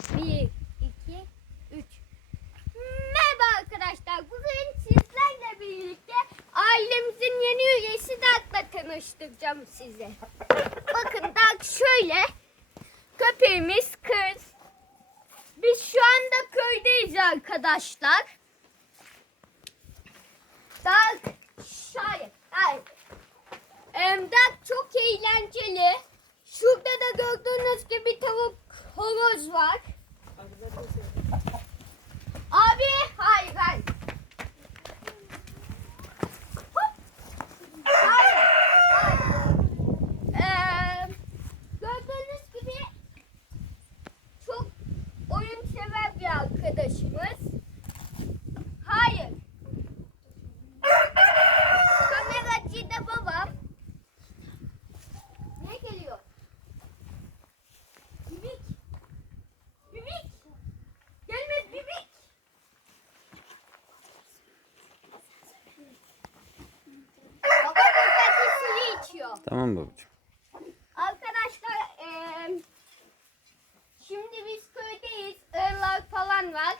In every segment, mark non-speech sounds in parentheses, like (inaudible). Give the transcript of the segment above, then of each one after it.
Bir, iki, üç. Merhaba arkadaşlar. Bugün sizlerle birlikte ailemizin yeni üyesi Dark'la tanıştıracağım size. Bakın Dark şöyle. Köpeğimiz kız. Biz şu anda köydeyiz arkadaşlar. Dark şayet. Hayır. Dark çok eğlenceli. Şurada da gördüğünüz gibi tavuk horoz var. Abi hayır hayır. Gördüğünüz gibi çok oyun sever bir arkadaşımız. Hayır. Kameracı da babam. Ne geliyor? Bibik. Bibik. Gelme bibik. Baba buradaki suyu içiyor. Tamam babacığım. Arkadaşlar eee, şimdi biz köydeyiz. Irlar falan var.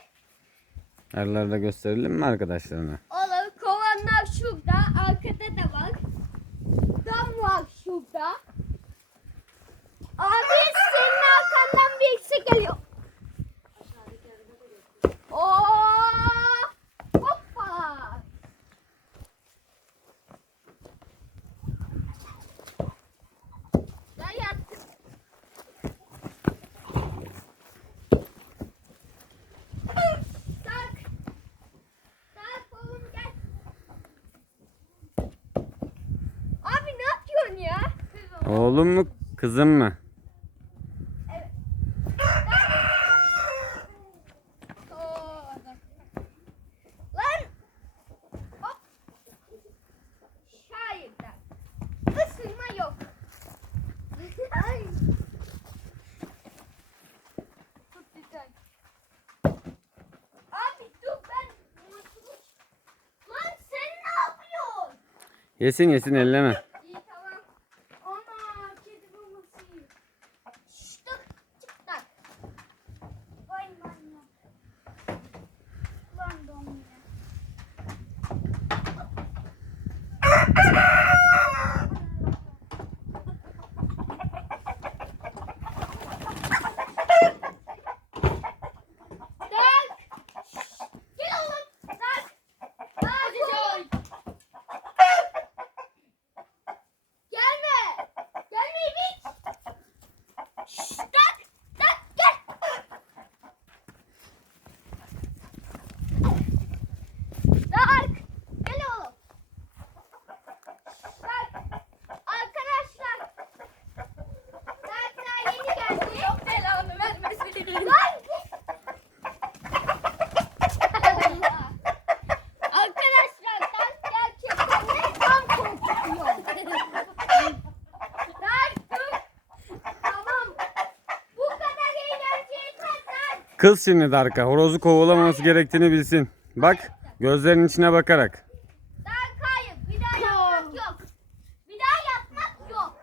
Arıları da gösterelim mi arkadaşlarına? Olur. Kovanlar şurada. Arkada da var. Dam var şurada. Abi senin arkandan birisi geliyor. Oo! Hoppa! Gel yattık. Tak. Tak oğlum gel. Abi ne yapıyorsun ya? Oğlum mu kızım mı? Evet. Lan. Hop. Şairden. Isırma yok. Ay. Çok güzel. Abi dur ben. Lan sen ne yapıyorsun? Yesin yesin elleme. Come Kız şimdi Darka. Horozu kovalaması gerektiğini bilsin. Bak gözlerinin içine bakarak. Dark hayır. Bir daha yapmak yok. Bir daha yapmak yok.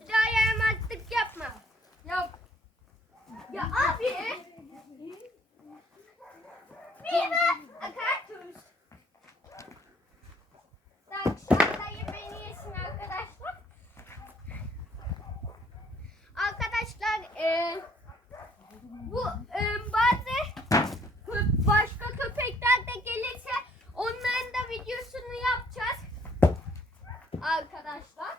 Bir daha yaramazlık yapma. Yok. Ya abi. Bir Akartuz. Dark şartlayı beni yesin arkadaşlar. Arkadaşlar eee bu eee, bazı kö- başka köpekler de gelirse onların da videosunu yapacağız. Arkadaşlar.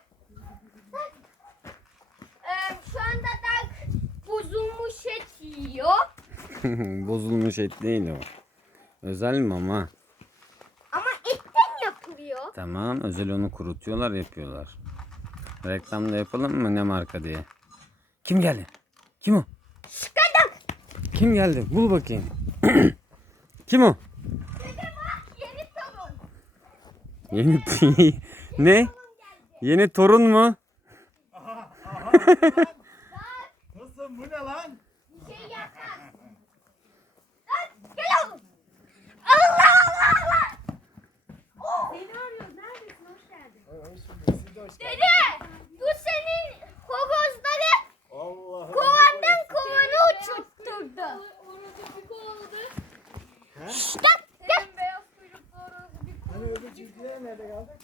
Eee, şu anda da bozulmuş et yiyor. (laughs) Bozulmuş et değil o. Özel mama. Ama etten yapılıyor. Tamam özel onu kurutuyorlar yapıyorlar. Reklamda yapalım mı ne marka diye. Kim geldi? Kim o? Şıkırdım. Kim geldi? Bul bakayım. (clears throat) Kim o? Yeni torun. Yeni (laughs) ne? Yeni torun mu? Kızım bu ne lan? He? Senin beyaz kuyruklu bir Hani öbür çiftliğe nerede kaldı?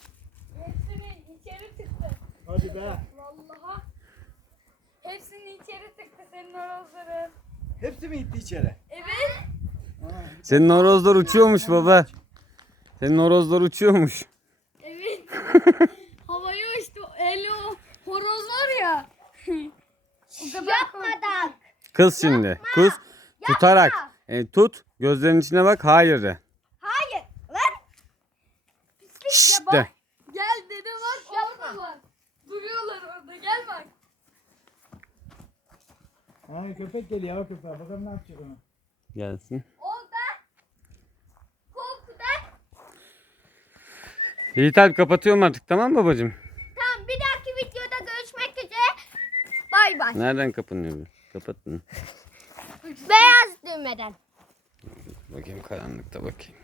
Hepsini içeri tıktı. Hadi be. Vallahi. Hepsini içeri tıktı senin horozların. Hepsi mi gitti içeri? Evet. Ha, Senin horozlar uçuyormuş baba. Senin horozlar uçuyormuş. Evet. (laughs) Havaya uçtu. Eli o horoz var ya. Yapmadan. Kız şimdi. Kız tutarak. E, tut. Gözlerinin içine bak. Hayır de. Hayır. Lan. Şşt de. Gel dede bak oradalar. Duruyorlar orada gel bak. Ha, köpek geliyor o köpeğe. Bakalım ne yapacak onu. Gelsin. Orada. Korkudan. Yiğit abi kapatıyorum artık tamam mı babacığım? Tamam bir dahaki videoda görüşmek üzere. Bay bay. Nereden kapanıyor bu? Kapattın. Beyaz düğmeden. Bakayım karanlıkta bakayım.